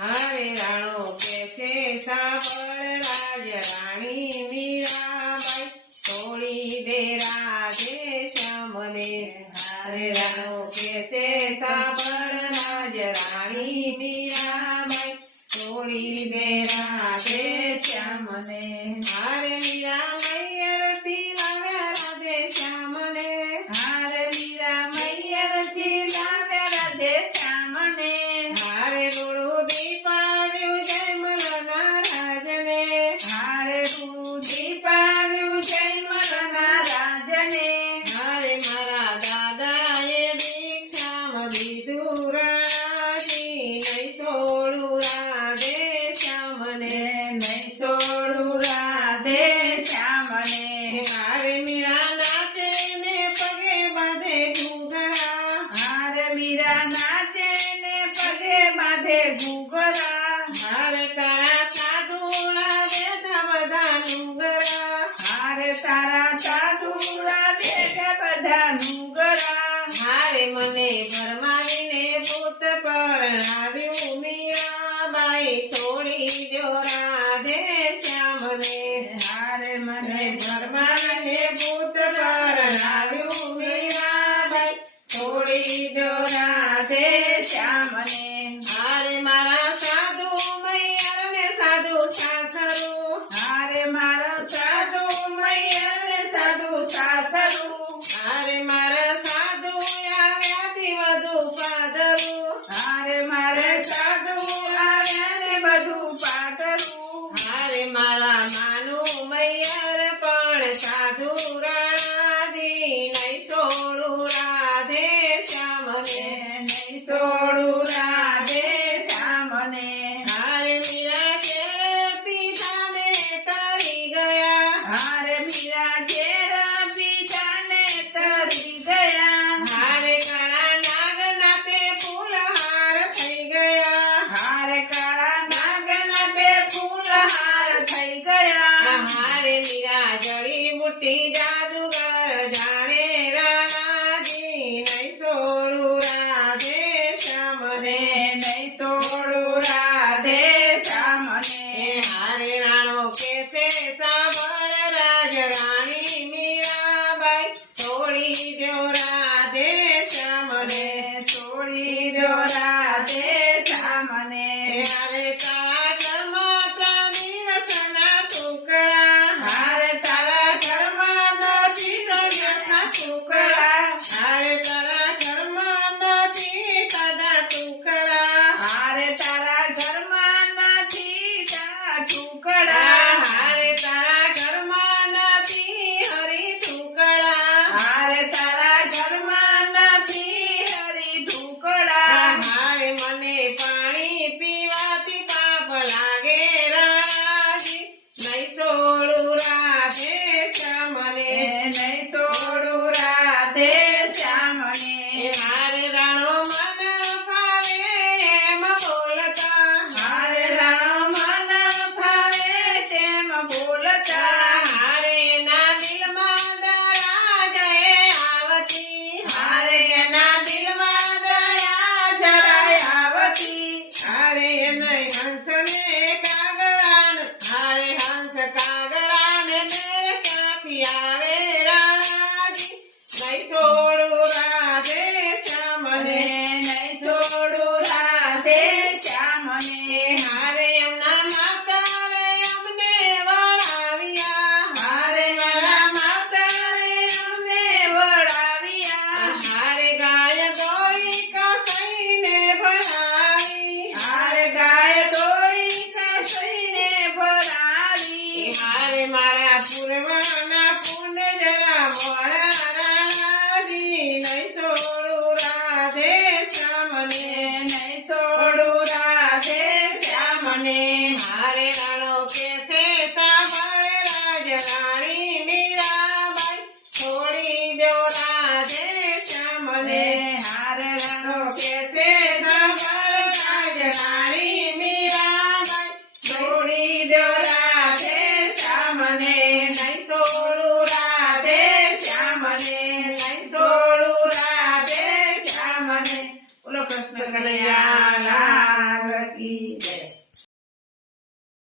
હરે રાણો કે છે રાજ રાણી મીરાબાઈ. તોડી દે રાજે શ્યામને. હરે રાણો કે છે સાંભળ રાજ રાણી મીરાબાઈ. તોડી દે રાજે શ્યામને. સારા સાધુ રાજે કે બધાનું ગરા મારે મને ભરમાવીને ભૂત પરણાવ્યું મીરાબાઈ. છોડી દો રાધે શ્યામને. હારે મને ભરમાવીને ભૂત પરણાવ્યું મીરાબાઈ. છોડી દો રાધે શ્યામને. હારે મારા સાધુ મૈયા મૈયાને સાધુ સાસરો મોટી જાદુગર જાણે રાજી નહીં સોળું રાધે શ્યામ નહીં સોળું રાધે શ્યામ રે હારે રાણો કે છે સાવળ રાજ રાણી મીરાબાઈ, સોળી જો રાધે શ્યામ રે સોળી Namaste.